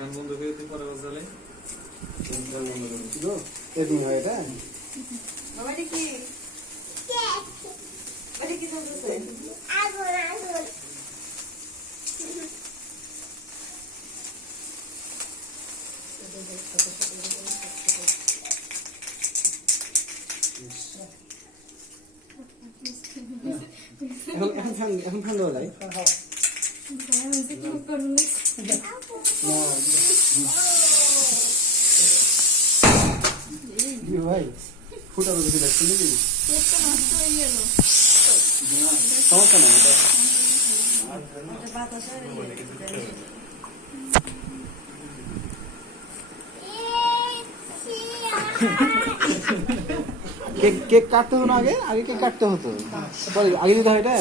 fan বন্ধ করে দিতে পরে বাজালে ফ্যান বন্ধ করে গো এদিন হয় এটা বাবা কি বাড়ি কি চলতেছে আগুন আগুন এখন ঠান্ডা হয়ে যায় ভাই ফুটানো কিছু দেখছেন নাকি সমস্যা না কেক কাটতে হতো না আগে আগে কেক কাটতে হতো পরে আগে দিতে হয় এটা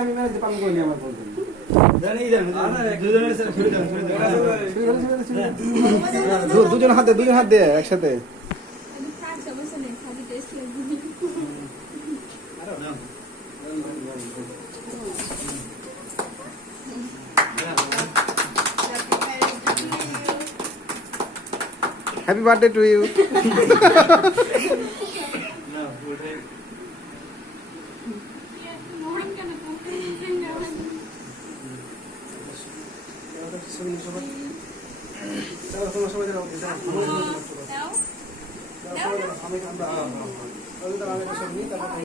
আমি পালন করিনি আমার বলতেন দুজন হাত দিয়ে একসাথে হ্যাপি বার্থডে টু ইউ